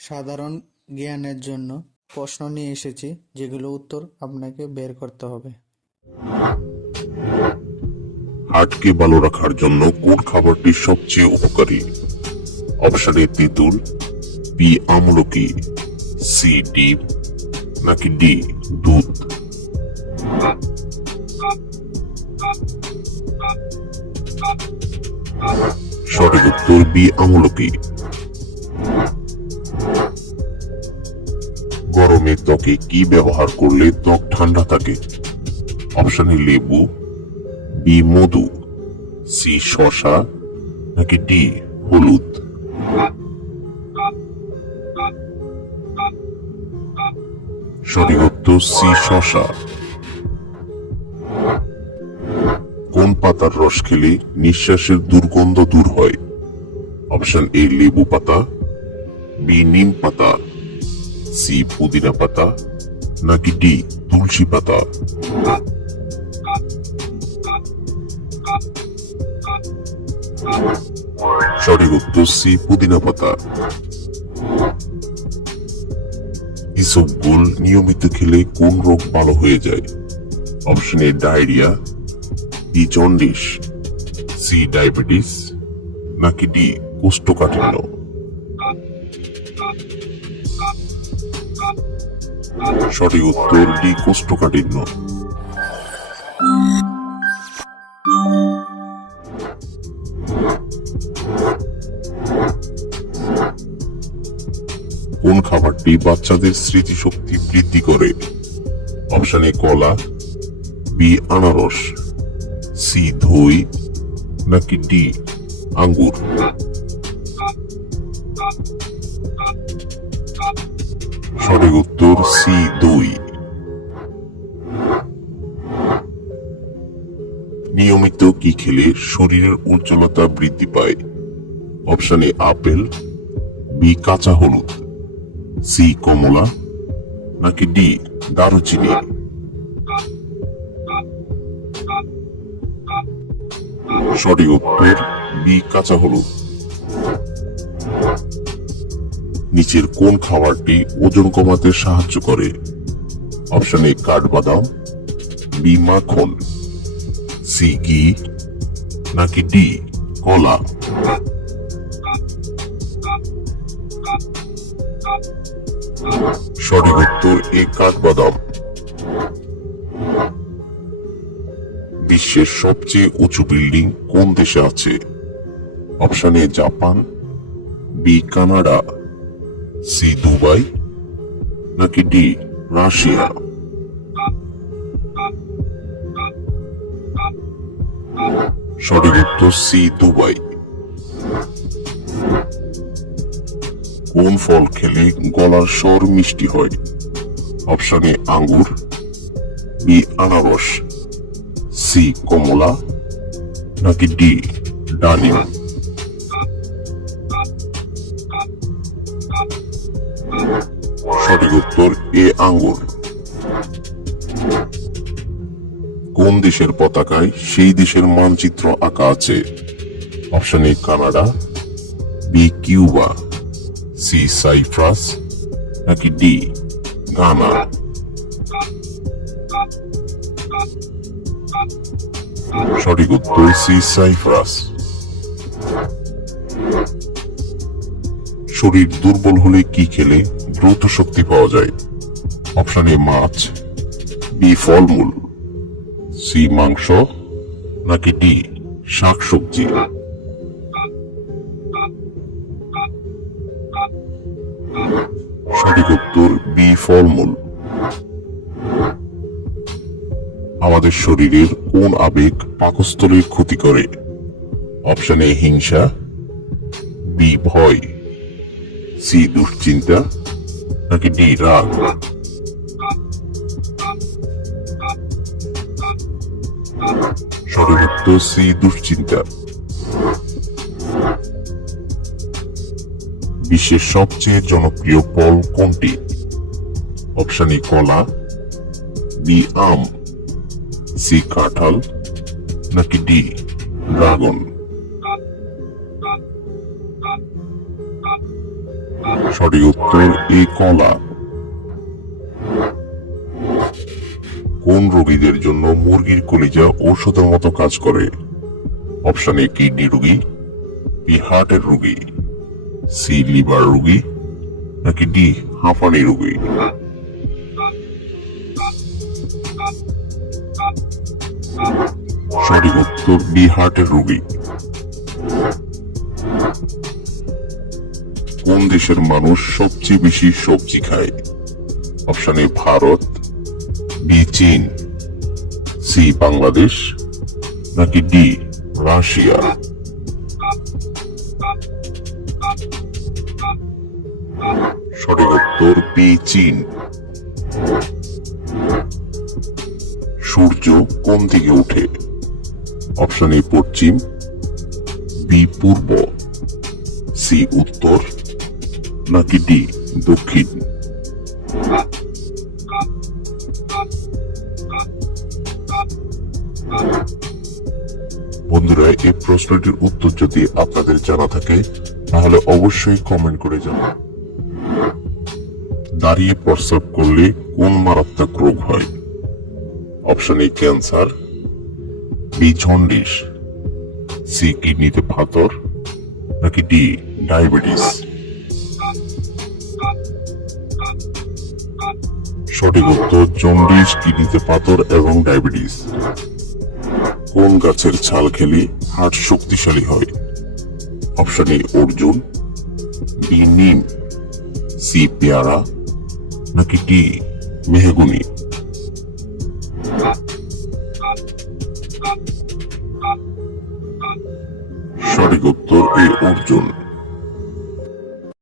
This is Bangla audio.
সাধারণ জ্ঞানের জন্য প্রশ্ন নিয়ে এসেছি, যেগুলো উত্তর আপনাকে বের করতে হবে। হার্টকে ভালো রাখার জন্য কোন খাবারটি সবচেয়ে উপকারী? অপশন এ, তেঁতুল বি আমলকি সি ডিম, নাকি ডি দুধ? সঠিক উত্তর বি আমলকি। গরমে ত্বকে কি ব্যবহার করলে ত্বক ঠান্ডা থাকে? অপশন এ লেবু বি মধু সি শশা নাকি ডি হলুদ? সি শশা কোন পাতার রস খেলে নিঃশ্বাসের দুর্গন্ধ দূর হয়? অপশন এ লেবু পাতা বি নিম পাতা। সি পুদিনা পাতা নাকি ডি তুলসী পাতা? সঠিক উত্তর সি পুদিনা পাতা। ইসবগুল নিয়মিত খেলে কোন রোগ ভালো হয়ে যায়? Option A diarrhoea, B jaundice, C diabetes, নাকি ডি কোষ্ঠকাঠিন্য? সঠিক উত্তর ডি কোষ্ঠকাঠিন্য। কোন খাবারটি বাচ্চাদের স্মৃতিশক্তি বৃদ্ধি করে? অপশন এ কলা বি আনারস সি দই, নাকি ডি আঙ্গুর? সঠিক উত্তর সি দই। নিয়মিত কি খেলে শরীরের উজ্জ্বলতা বৃদ্ধি পায়? অপশন এ আপেল, বি কাঁচা হলুদ, সি কমলা, নাকি ডি দারুচিনি? সঠিক উত্তর বি কাঁচা হলুদ। নিচের কোন খাবারটি ওজন কমাতে সাহায্য করে? অপশন এ কাঠবাদাম, বি মাখন, সি ঘি, নাকি ডি কলা? সঠিক উত্তর এ কাঠবাদাম। বিশ্বের সবচেয়ে উঁচু বিল্ডিং কোন দেশে আছে? Option A Japan, B Canada. C Dubai নাকি ডি রাশিয়া? সঠিক উত্তর সি দুবাই। কোন ফল খেলে গলার স্বর মিষ্টি হয়? অপশন এ আঙ্গুর, বি আনারস, সি কমলা, নাকি ডি ডালিম? সঠিক উত্তর, এ আঙ্গুর। কোন দেশের পতাকায় সেই দেশের মানচিত্র আঁকা আছে? Option A, Canada, B, Cuba, C, Cyprus, নাকি ডি গানা সঠিক উত্তর, সি, সাইপ্রাস। শরীর দুর্বল হলে কি খেলে দ্রুত শক্তি পাওয়া যায়? অপশন এ মাছ, বি ফলমূল, সি মাংস, নাকি ডি শাকসবজি? সঠিক উত্তর, বি ফলমূল। আমাদের শরীরের কোন আবেগ পাকস্থলীর ক্ষতি করে? অপশন এ হিংসা, বি ভয়। সি দুশ্চিন্তা নাকি ডি রাগ? সঠিক উত্তর সি দুশ্চিন্তা। বিশ্বের সবচেয়ে জনপ্রিয় ফল কোনটি? অপশন এ কলা, বি আম, সি কাঁঠাল নাকি ডি ড্রাগন? সঠিক উত্তর এ কলা। কোন রোগীদের জন্য মুরগির কলিজা ঔষধের মতো কাজ করে? অপশন এ, কিডনি রোগী, বি, হার্টের রোগী, সি, লিভার রোগী, নাকি ডি হাঁপানি রোগী? সঠিক উত্তর, বি, হার্টের রোগী। কোন দেশের মানুষ সবচেয়ে বেশি সবজি খায়? অপশন এ ভারত, বি চীন, সি বাংলাদেশ, নাকি ডি রাশিয়া? সঠিক উত্তর বি চীন। সূর্য কোন দিকে ওঠে? Option A Paschim, B Purba, C উত্তর নাকি ডি দক্ষিণ। বন্ধুরা, এই প্রশ্নটির উত্তর যদি আপনাদের জানা থাকে, তাহলে অবশ্যই কমেন্ট করে জানান। দাঁড়িয়ে প্রস্রাব করলে কোন মারাত্মক রোগ হয়? Option A cancer B jaundice C কিডনিতে পাথর নাকি ডি ডায়াবেটিস সঠিক উত্তর জন্ডিস, কিডনিতে পাথর এবং ডায়াবেটিস। কোন গাছের ছাল খেলে হার্ট শক্তিশালী হয়? অপশন এ, অর্জুন, বি, নিম, সি, পেয়ারা, নাকি ডি, মেহগুনি। সঠিক উত্তর এ, অর্জুন।